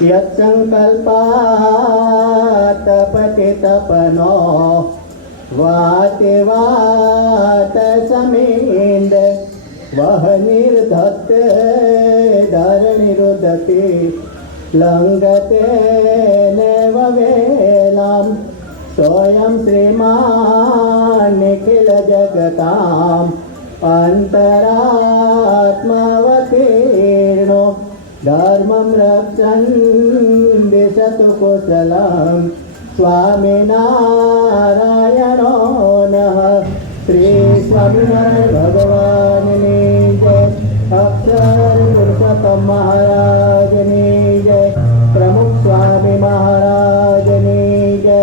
યત્સંકલ્પાત પતિતપનો વાતે વાત સમીંદ વહ નિર્ધત્ત ધરણિરુદતિ લંગતે નેવ વેલામ સોયં શ્રીમાન નિખિલ જગતામ અંતરાત્માવતીર્ણો ધર્મં રક્ષन् દિશતુ કુશલં સ્વામિનારાયણો નઃ. શ્રી સ્વામિનારાયણ ભગવાનની જય. અક્ષર પુરુષોત્તમ મહારાજની જય. પ્રમુખ સ્વામી મહારાજની જય.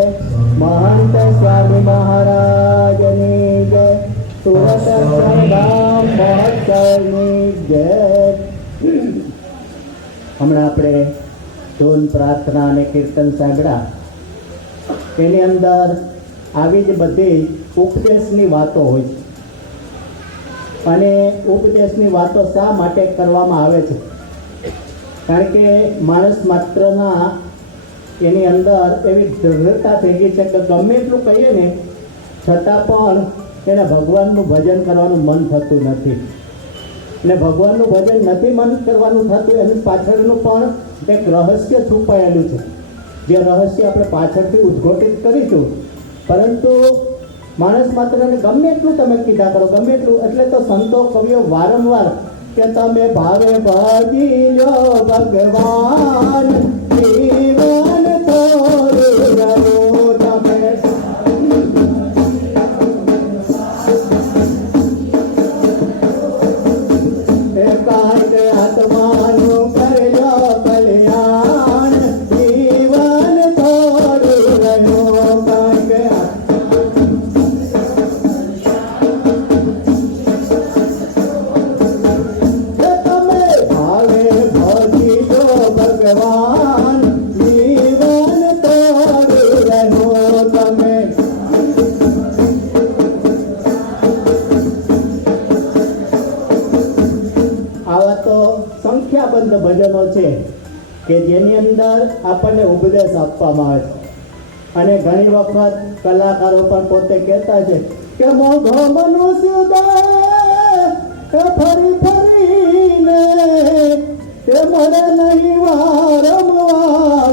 મહંત સ્વામી મહારાજની જય. સુરત સંધામ મહોત્સવની જય. હમણાં આપણે ધૂન પ્રાર્થના અને કીર્તન સાંભળ્યા. એની અંદર આવી જ બધી ઉપદેશની વાતો હોય છે. અને ઉપદેશની વાતો શા માટે કરવામાં આવે છે? કારણ કે માણસ માત્રના એની અંદર એવી દૃઢતા થઈ ગઈ છે કે ગમે એટલું કહીએ ને છતાં પણ એને ભગવાનનું ભજન કરવાનું મન થતું નથી. અને ભગવાનનું ભજન નથી મન કરવાનું થતું, એની પાછળનું પણ એક રહસ્ય છુપાયેલું છે, જે રહસ્ય આપણે પાછળથી ઉદ્ઘોટિત કરીશું. પરંતુ માણસ માત્રને ગમે એટલું તમે કીધા કરો, ગમે એટલું, એટલે તો સંતો કવિઓ વારંવાર કે તમે ભાવે ભજી લો ભગવાન જીવન થોડું તમે આત્માનું કરજો કલ્યાણ જીવન થોડું રહ્યો. તમે ભાવે ભજી દો ભગવાન જીવન થોડું રહ્યો. તમે આવા તો સંખ્યાબંધ ભજનો છે કે જેની અંદર આપણને ઉપદેશ આપવામાં આવે છે. અને ઘણી વખત કલાકારો પણ પોતે કહેતા છે કે મોઘો મનુષ્ય દે ફરી ફરીને તે મળે નહીં વારંવાર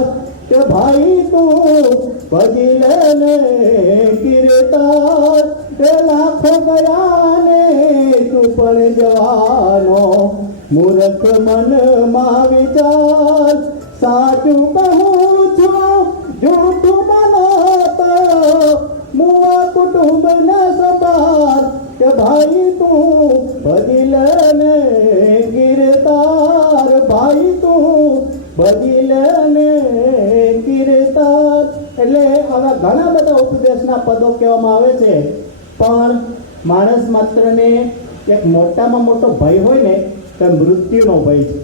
કે ભાઈ તું ભજી લે ને કીર્તન તે લાખો ગયા ને તું પણ જવાનો મૂર્ખ મનમાં વિચાર. સાચું કહું છું જૂઠું મનાતો મુવા કુટુંબને સંભાળ કે ભાઈ તું ભજી લે ને કીર્તાર. ભાઈ તું ભજી લે ને કીર્તાર. એટલે આવા ઘણા બધા ઉપદેશના પદો કહેવામાં આવે છે. પણ માણસ માત્રને એક મોટામાં મોટો ભય હોય ને તો મૃત્યુનો ભય છે.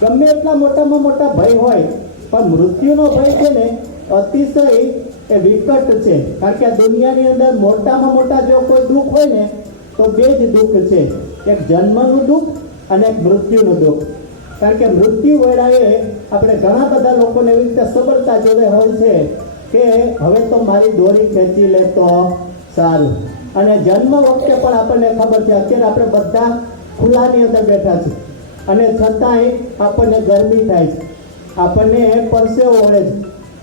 ગમે એટલા મોટામાં મોટા ભય હોય પણ મૃત્યુનો ભય છે ને અતિશય એ વિકટ છે. કારણ કે આ દુનિયાની અંદર મોટામાં મોટા જો કોઈ દુઃખ હોય ને તો બે જ દુઃખ છે, એક જન્મનું દુઃખ અને એક મૃત્યુનું દુઃખ. કારણ કે મૃત્યુ વેળાએ આપણે ઘણા બધા લોકોને એવી રીતે સબળતા જોડે હોય છે કે હવે તો મારી દોરી ખેંચી લે તો સારું. અને જન્મ વખતે પણ આપણને ખબર છે, અત્યારે આપણે બધા ખુલ્લાની અંદર બેઠા છે અને છતાંય આપણને ગરમી થાય છે, આપણને પરસેવો વળે છે.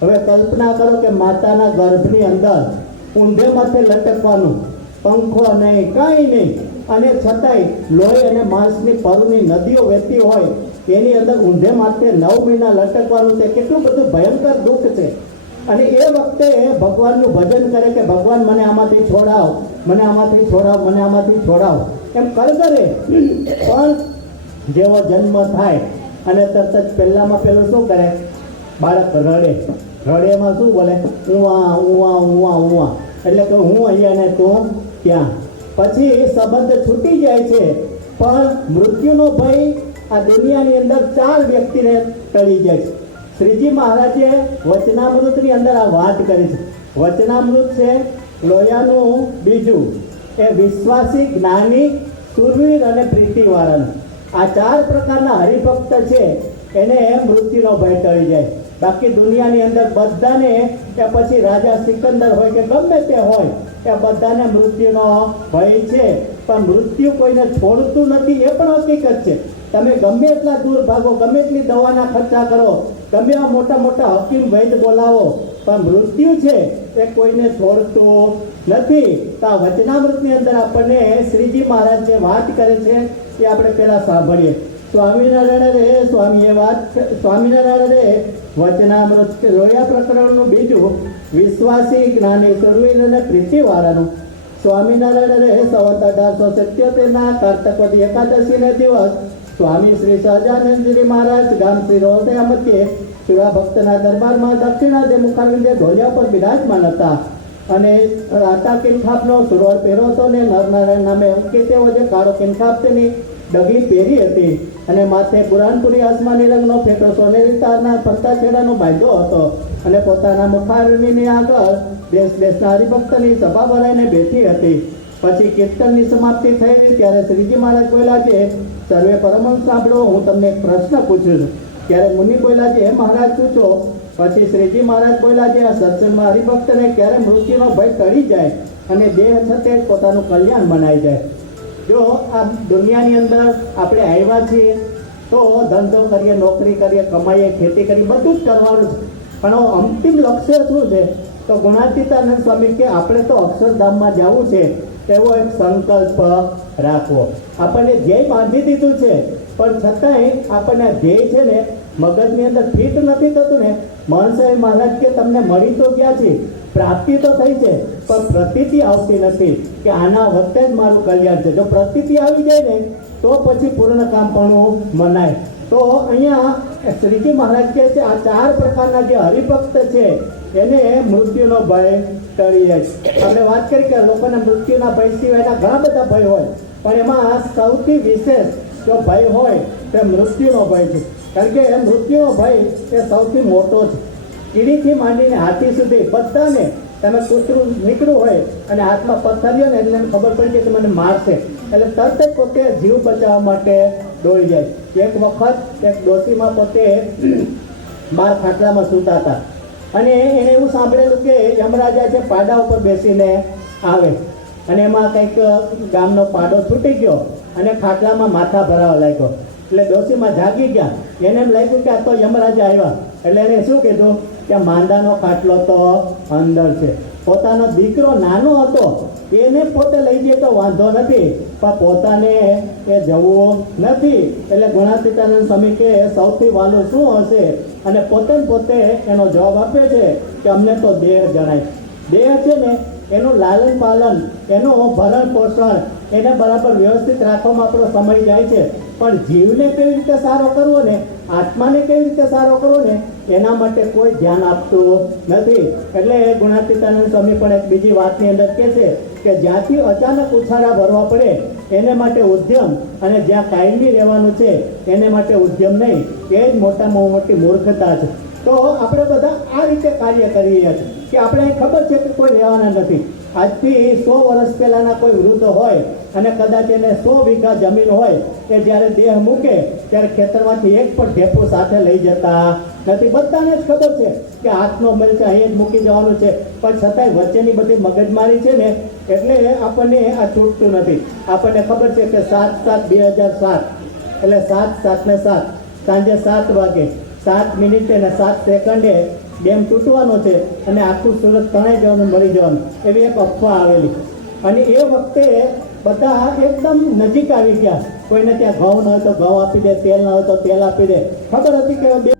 હવે કલ્પના કરો કે માતાના ગર્ભની અંદર ઊંધે માથે લટકવાનું, પંખો નહીં, કાંઈ નહીં, અને છતાંય લોહી અને માંસની પરુની નદીઓ વહેતી હોય એની અંદર ઊંધે માથે 9 મહિના લટકવાનું છે. કેટલું બધું ભયંકર દુઃખ છે. અને એ વખતે ભગવાનનું ભજન કરે કે ભગવાન મને આમાંથી છોડાવ, મને આમાંથી છોડાવ, મને આમાંથી છોડાવ એમ કરે. પણ જેવો જન્મ થાય અને તરત જ પહેલામાં પહેલું શું કરે? બાળક રડે. રડેમાં શું બોલે? ઉવા ઉવા ઉવા ઉવા, એટલે કે હું અહીંયા ને તું ત્યાં. પછી સંબંધ છૂટી જાય છે. પણ મૃત્યુનો ભય આ દુનિયાની અંદર 4 વ્યક્તિને ટળી જાય છે. શ્રીજી મહારાજે વચનામૃતની અંદર આ વાત કરી છે. વચનામૃત છે લોયાનું બીજું, એ વિશ્વાસી, જ્ઞાની, સુરવીર અને પ્રીતિવાળાનું. આ 4 પ્રકારના હરિભક્ત છે એને મૃત્યુનો ભય ટળી જાય. બાકી દુનિયાની અંદર બધાને, કે પછી રાજા સિકંદર હોય કે ગમે તે હોય, કે બધાને મૃત્યુનો ભય છે. પણ મૃત્યુ કોઈને છોડતું નથી, એ પણ હકીકત છે. તમે ગમે એટલા દૂર ભાગો, ગમે એટલી દવાના ખર્ચા કરો, ગમે એવા મોટા મોટા હકીમ વૈદ બોલાવો, પણ મૃત્યુ છે એ કોઈને છોડતું નથી. તો આ વચનામૃતની અંદર આપણને શ્રીજી મહારાજ જે વાત કરે છે એ આપણે પહેલા સાંભળીએ. સ્વામિનારાયણ રે સ્વામિનારાયણ રે વચનામૃત રોયા પ્રકરણનું બીજું, વિશ્વાસી જ્ઞાની સુરવીર અને પ્રીતિવાળાનું. સ્વામિનારાયણ રે સંવત 1877 કાર્તકવદી એકાદશીને દિવસ સ્વામી શ્રી સહજાનંદજી મહારાજ ગામ શ્રી રોસૈયા મધ્યે શિવા ભક્તના દરબારમાં દક્ષિણાદે મુખારવિંદે ઢોલિયા પર બિરાજમાન હતા. અને રાતા કિનખાબનો સુરવળ પહેર્યો હતો ને નરનારાયણ નામે અંકિતેઓ જે કાળો કિનખાબ તેની ડગલી પહેરી હતી અને માથે પુરાણપુરી આસમાની રંગનો ફેટો સોનેરી તારના ફરતા છેડાનો બાંધ્યો હતો. અને પોતાના મુખારવિંદની આગળ દેશના હરિભક્તની સભા ભરાઈને બેઠી હતી. પછી કીર્તનની સમાપ્તિ થઈ ત્યારે શ્રીજી મહારાજ બોલ્યા છે, સર્વે પરમહંસ સાંભળો, હું તમને એક પ્રશ્ન પૂછું છું. ત્યારે મુનિ બોલ્યા છે, મહારાજ પૂછો. પછી શ્રીજી મહારાજ બોલ્યા છે, આ સત્સંગમાં હરિભક્તને ક્યારે મૃત્યુનો ભય ટળી જાય અને દેહ છતે પોતાનું કલ્યાણ મનાઈ જાય. જો આ દુનિયાની અંદર આપણે આવ્યા છીએ તો ધંધો કરીએ, નોકરી કરીએ, કમાઈએ, ખેતી કરીએ, બધું જ કરવાનું છે. પણ અંતિમ લક્ષ્ય શું છે? તો ગુણાતીતાનંદ સ્વામી કે આપણે તો અક્ષરધામમાં જવું છે, એવો એક સંકલ્પ રાખવો. આપણને ધ્યેય બાંધી દીધું છે, પણ છતાંય આપણને ધ્યેય છે ને મગજની અંદર ફિટ નથી થતું ને. મહંસાઈ મહારાજ કે તમને મળી તો ગયા છે, પ્રાપ્તિ તો થઈ છે, પણ પ્રતીતિ આવતી નથી કે આના વચ્ચે જ મારું કલ્યાણ છે. જો પ્રતીતિ આવી જાય ને તો પછી પૂર્ણ કામ પણ મનાય. તો અહીંયા શ્રીજી મહારાજ કહે છે, આ 4 પ્રકારના જે હરિભક્ત છે એને મૃત્યુનો ભય ટળી જાય. આપણે વાત કરી કે લોકોને મૃત્યુના ભય સિવાયના ઘણા બધા ભય હોય, પણ એમાં સૌથી વિશેષ જો ભય હોય તો મૃત્યુનો ભય છે. કારણ કે મૃત્યુનો ભય એ સૌથી મોટો છે. કીડીથી માંડીને હાથી સુધી બધાને, તમે કૂતરું નીકળ્યું હોય અને હાથમાં પથ્થરિયો ને એટલે ખબર પડી કે મને મારશે, એટલે તરત જ પોતે જીવ બચાવવા માટે દોડી જાય. એક વખત એક ડોશીમાં પોતે બાર ખાટલામાં સૂતા હતા અને એને એવું સાંભળેલું કે યમરાજા છે પાડા ઉપર બેસીને આવે અને એમાં કંઈક ગામનો પાડો છૂટી ગયો અને ખાટલામાં માથા ભરાવા લાગ્યો. એટલે ડોશીમાં જાગી ગયા. એને એમ લાગ્યું કે આ તો યમરાજા આવ્યા. એટલે એને શું કીધું કે માંદાનો ખાટલો તો અંદર છે. પોતાનો દીકરો નાનો હતો એને પોતે લઈ જાય તો વાંધો નથી, પણ પોતાને એ જવું નથી. એટલે ગુણાતીતાનંદ સ્વામી કે સૌથી વાલું શું હશે? અને પોતે એનો જવાબ આપે છે કે અમને તો દેહ જણાય. દેહ છે ને એનું લાલન પાલન, એનું ભરણ પોષણ, એને બરાબર વ્યવસ્થિત રાખવામાં આપણો સમય જાય છે. પણ જીવને કેવી રીતે સારો કરવો ને, આત્માને કેવી રીતે સારો કરવો ને, એના માટે કોઈ ધ્યાન આપતું નથી. એટલે ગુણાતીતાનંદ સ્વામી પણ એક બીજી વાતની અંદર કહે છે કે જ્યાંથી અચાનક ઉછાળા ભરવા પડે એને માટે ઉદ્યમ, અને જ્યાં કાયમી રહેવાનું છે એને માટે ઉદ્યમ નહીં, એ જ મોટામાં મોટી મૂર્ખતા છે. તો આપણે બધા આ રીતે કાર્ય કરી રહ્યા છીએ કે આપણે ખબર છે કે કોઈ રહેવાના નથી. આજથી 100 વર્ષ પહેલાના કોઈ વૃદ્ધ હોય અને કદાચ એને 100 વીઘા જમીન હોય કે જ્યારે દેહ મૂકે ત્યારે ખેતરમાંથી એક પણ ઢેફું સાથે લઈ જતા નથી. બધાને જ ખબર છે કે હાથનો મેલ છે, અહીં જ મૂકી જવાનું છે, પણ છતાંય વચ્ચેની બધી મગજમારી છે ને એટલે આપણને આ છૂટતું નથી. આપણને ખબર છે કે 7/7/2007 એટલે 7/7/7 સાંજે 7 વાગે 7 મિનિટે અને 7 સેકન્ડે ડેમ તૂટવાનો છે અને આખું સુરત તણાઈ જવાનું, મળી જવાનું, એવી એક અફવા આવેલી. અને એ વખતે બધા એકદમ નજીક આવી ગયા. કોઈને ત્યાં ઘઉં ન હોય તો ઘઉં આપી દે, તેલ ન હોય તો તેલ આપી દે. ખબર હતી કે